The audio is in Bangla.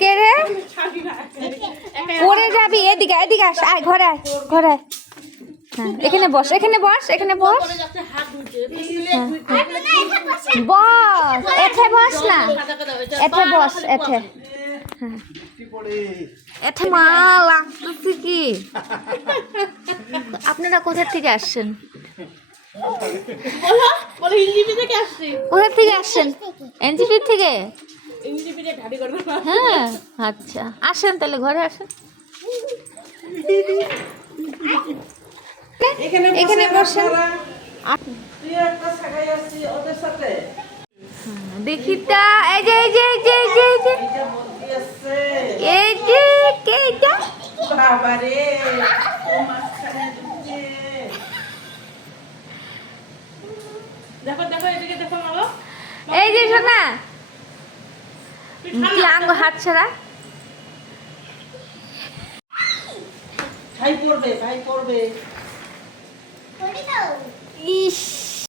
কে রে পড়ে যাবি, এদিকে এদিকে আস, আয় ঘরে আয়, ঘরে আয়। হ্যাঁ এখানে বস, এখানে বস, এখানে বস, বস, এঠে বস না, এঠে বস, এঠে। হ্যাঁ এঠে মা লাগতেছে কি? আপনারা কোথা থেকে আসছেন? কোথা থেকে আসছেন? এনজিপি থেকে? হ্যাঁ আচ্ছা, আসেন তাহলে ঘরে আসেন। এখানে বসেন। দেখি তা, এই যে এই যে এই যে এই যে এই যে এই যে কে এটা? বাবারে ও মাছখানে ঢুকে। দেখো দেখো এদিকে দেখো মাগো। এই যে শোনা কি আঙ্গ হাত ছাড়া। ভাই পড়বে, ভাই পড়বে। ইস